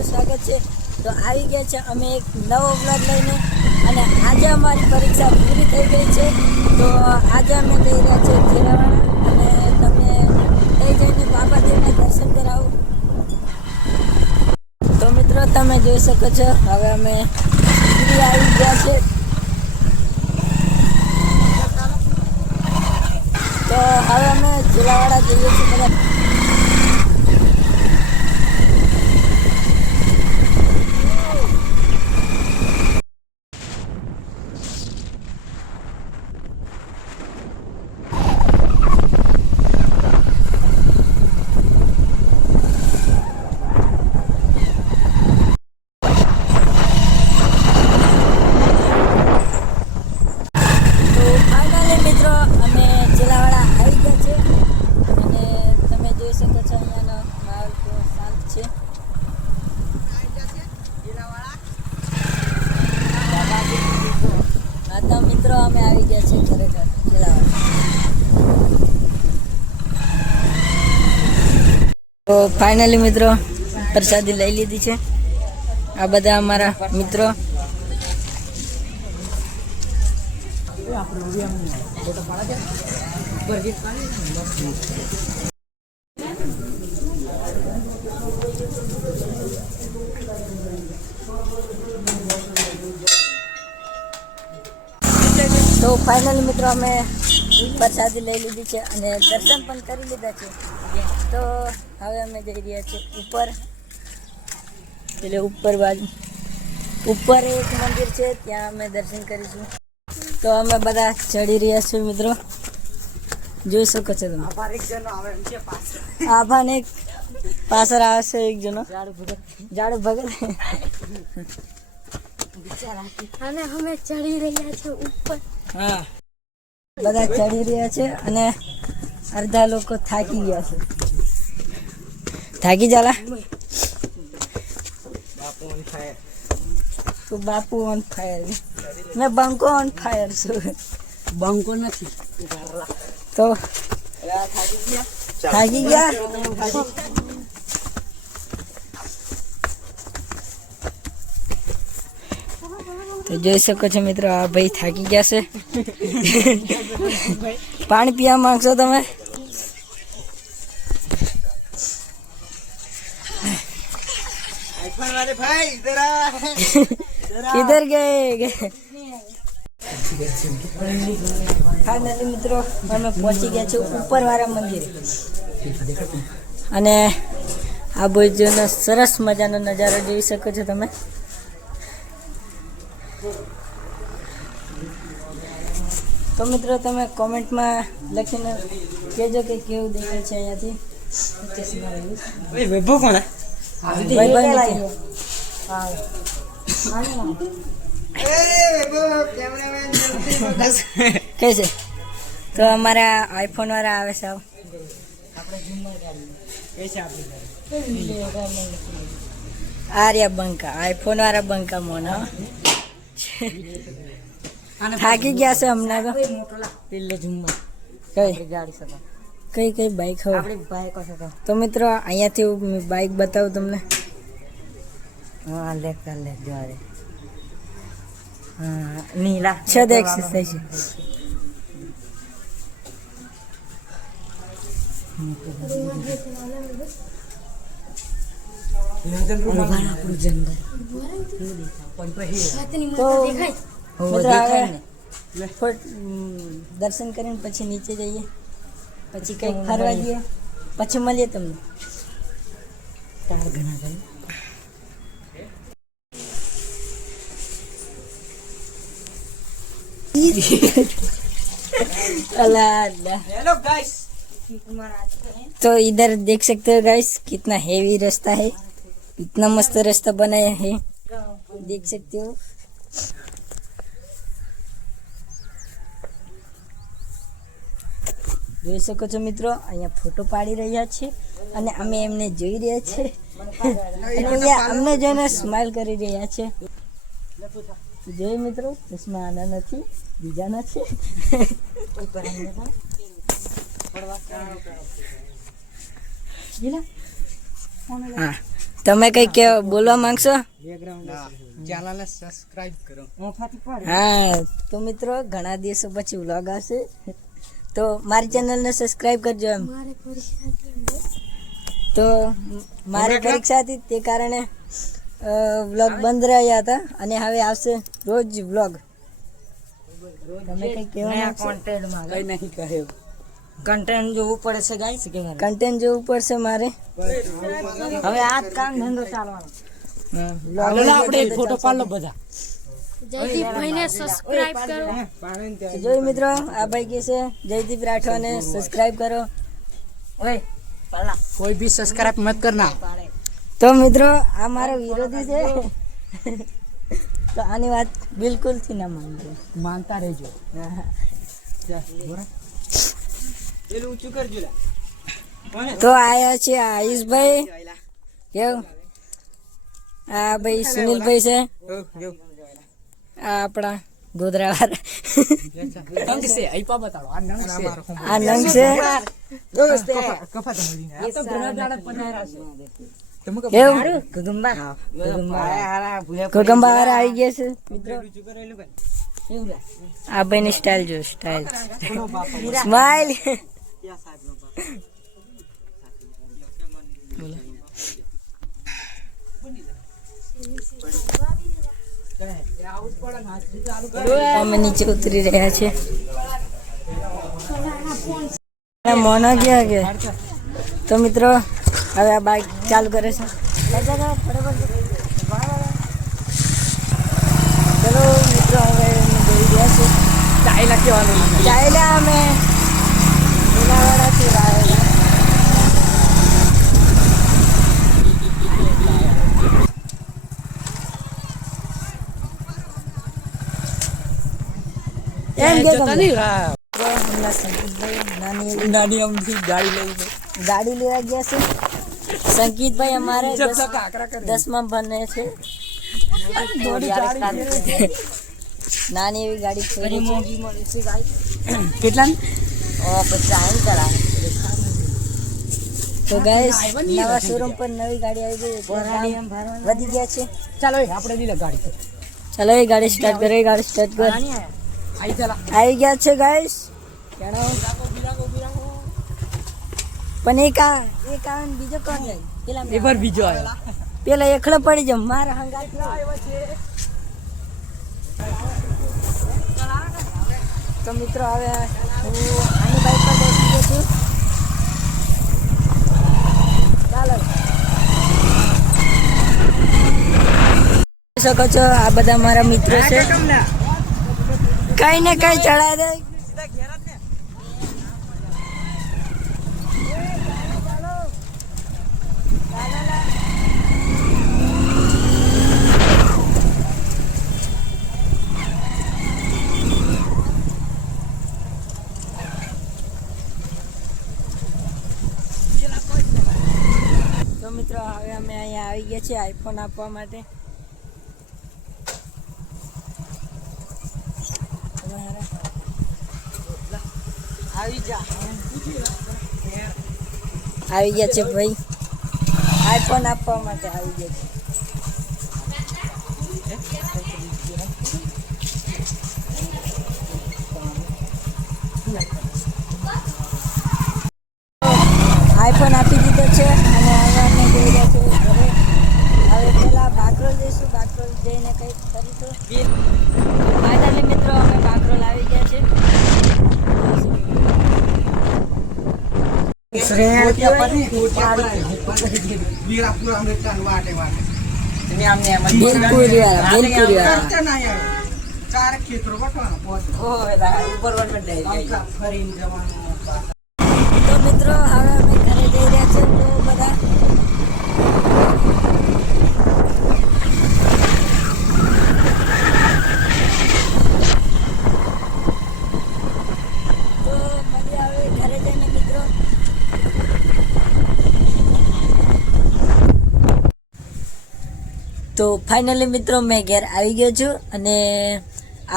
તમારું સ્વાગત છે। તો આવી ગયા છે અમે એક નવો બ્લોગ લઈને અને આજે અમારી પરીક્ષા પૂરી થઈ ગઈ છે। તો આજે અમે જઈ રહ્યા છીએ ખેરાવાડા અને તમે લઈ જઈને બાબાદેવના દર્શન કરાવો। તો મિત્રો તમે જોઈ શકો છો હવે અમે આવી ગયા છે। તો હવે અમે ઝુલાવાડા જઈએ છીએ બધા। તો મિત્રો અમે આવી ગયા છીએ ખરેખર તો ફાઇનલી મિત્રો પ્રસાદી લઈ લીધી છે। આ બધા અમારા મિત્રો તો ફાઇનલી મિત્રો અમે પ્રસાદી લઈ લીધી છે અને દર્શન પણ કરી લીધા છે। તો હવે અમે જઈ રહ્યા છીએ ઉપર, એટલે ઉપર બાજુ ઉપર એક મંદિર છે ત્યાં અમે દર્શન કરીશું। તો અમે બધા ચડી રહ્યા છીએ મિત્રો, જોઈ શકો છો તમે। આભાને એક પાછળ આવે છે એક જણો ઝાડુ ભગત અને અમે ચડી રહ્યા છે ઉપર। હા બધા ચડી રહ્યા છે અને અડધા લોકો થાકી ગયા છે। થાકી जाला તો બાપુ ઓન ફાયર, મેં બંકો ઓન ફાયર છું। બંકો નથી તો થાકી ગયા। તો જોઈ શકો છો મિત્રો આ ભાઈ થાકી ગયા છે। પાણી પીવા માંગશો તમે? किधर गए? फाइनली મિત્રો અમે પહોંચી ગયા છીએ ઉપર વાળા મંદિર અને આ બાજુનો સરસ મજાનો નજારો જોઈ શકો છો તમે। તો મિત્રો તમે કોમેન્ટમાં લખીને કહેજો કે કેવું દેખાય છે અહીંયાથી। વૈભવ કોણ? कैसे तो हमारा आईफोन वाला आवे सब आर्या बंका आईफोन वाला बंका मोना થાકી ગયા છે હમણાં તો પેલે ઝુમ્મા કઈ કઈ કઈ બાઈક હોય આપણી બાઈક હશે તો મિત્રો અહીંયાથી હું બાઈક બતાવું તમને। હા લે કર લે જોરે હા નીલા છે દેખ છે દર્શન કરીને પછી નીચે જઈએ, પછી કંઈક ફરવા જઈએ, પછી મળીએ તમને। हेलो गाइस, तो इधर देख सकते हो गाइस कितना हेवी रास्ता है, इतना मस्त रास्ता बनाया है, देख सकते हो। જોઈ શકો છો મિત્રો અહીંયા ફોટો પાડી રહ્યા છે અને અમે એમને જોઈ રહ્યા છે અને અહીંયા અમને જોઈને સ્માઈલ કરી રહ્યા છે। જોઈ મિત્રો ચશ્મા આના નથી બીજાના છે। હા તમે કઈ બોલવા માંગશો? ચેનલને સબસ્ક્રાઇબ કરો. હા તો મિત્રો ઘણા દિવસો પછી વ્લોગ આવશે તો મારી ચેનલને સબસ્ક્રાઇબ કરજો એમ. મારે પરીક્ષા હતી. તો મારી પરીક્ષા હતી તે કારણે વ્લોગ બંધ રહ્યા હતા અને હવે આવશે રોજ વ્લોગ. તમે કઈ કહેવા માંગશો? કઈ નહીં કહ્યું. કન્ટેન્ટ જોવું પડે છે ગાઈસ કે મારે કન્ટેન્ટ જોવું પડશે મારે. હવે આ જ કામ ધંધો ચાલવાનો. vlog આપણે એક ફોટો પાડ લો બધા. જયદીપભાઈને સબસ્ક્રાઇબ કરો. જોઈ મિત્રો આ ભાઈ કે છે જયદીપ રાઠવાને સબસ્ક્રાઇબ કરો. ઓય પાલા કોઈ भी સબસ્ક્રાઇબ મત કરના. તો મિત્રો આ મારો વિરોધી છે તો આની વાત બિલકુલ થી ના માનજો. માનતા રહેજો. એલું ઊંચું કરજો લા. તો આયા છે આયુષભાઈ કેવું આ ભાઈ સુનિલભાઈ છે આ આપણા ગોધરા વાળા નંગ છે આઈપા બતાડો. આ નંગ છે. આ નંગ છે દોસ્ત કફા તમારી આ તો ઘણા દાડા પધાર્યા છે. તમે કેવું ગગંબા ગોગંબા વાળા આવી ગયા છે મિત્રો. આ ભાઈની સ્ટાઇલ જો સ્ટાઇલ સ્માઈલ. અમે નીચે ઉતરી રહ્યા છે. મોનો ગયા કે તો મિત્રો હવે આ બાઇક ચાલુ કરે છે. ચલો મિત્રો હવે જઈ રહ્યા છે ચાઈલા કેવાનું ચાલ્યા અમે મીનાવાડાથી આવેલા. એમ કે જતા નહીં હા હમણાં સંકેતભાઈ નાની એવી નાની અમથી ગાડી લઈને ગાડી લેવા ગયા છે. સંકેતભાઈ અમારે કાકરા કરે 10માં ભણે છે. નાની એવી ગાડી ખરીદી છે. મોંઘી મળે છે ગાડી. કેટલા તો ગાઈસ નવા શોરૂમ પર નવી ગાડી આવી ગઈ એટલે દામ વધી ગયા છે. ચાલો આપણે લઈ લે ગાડી. ચલો એ ગાડી સ્ટાર્ટ કરો. એ ગાડી સ્ટાર્ટ કર. આઈ ચાલા આવી ગયા છે ગાઈસ. પણ એક આવે ને બીજો કોણ જાય? પેલા એবার બીજો આવ્યો. પેલા એકલો પડી જાય મારા હંગાત. તો મિત્રો હવે હું આની બાઈક પર બેસી ગયો છું. ચાલો જોઈ શકો છો આ બધા મારા મિત્રો છે. કઈ ને કઈ ચડાવી દે. તો મિત્રો હવે અમે અહીંયા આવી ગયા છીએ આઈફોન આપવા માટે. આવી જા આવી ગયા છે ભાઈ આઈફોન આપવા માટે આવી ગયા છે. આઈફોન આપી દીધો છે અને હવે અમે જઈ રહ્યા છીએ ઘરે. હવે પેલા બાકરોલ જઈશું. બાકરોલ જઈને કંઈક કરીશું. ફાઇનલી મિત્રો અમે બાકરોલ આવી ગયા છે. ભેલપુરી વાળા ચાર ખેતરો તો મિત્રો હવે અમે ઘરે જઈ રહ્યા છીએ. તો બધા તો મળીએ હવે ઘરે જઈને મિત્રો. તો ફાઇનલી મિત્રો મેં ઘેર આવી ગયો છું અને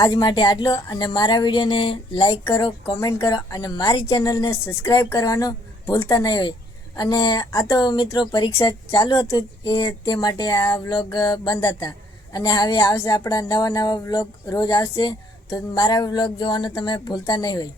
આજ માટે આટલો. અને મારા વિડીયોને લાઈક કરો, કોમેન્ટ કરો અને મારી ચેનલને સબસ્ક્રાઈબ કરવાનું ભૂલતા નહીં હોય. અને આ તો મિત્રો પરીક્ષા ચાલુ હતું તે માટે આ વ્લોગ બંધ હતા. અને હવે આવશે આપણા નવા વ્લોગ રોજ આવશે, તો મારા વ્લોગ જોવાનું તમે ભૂલતા નહીં હોય.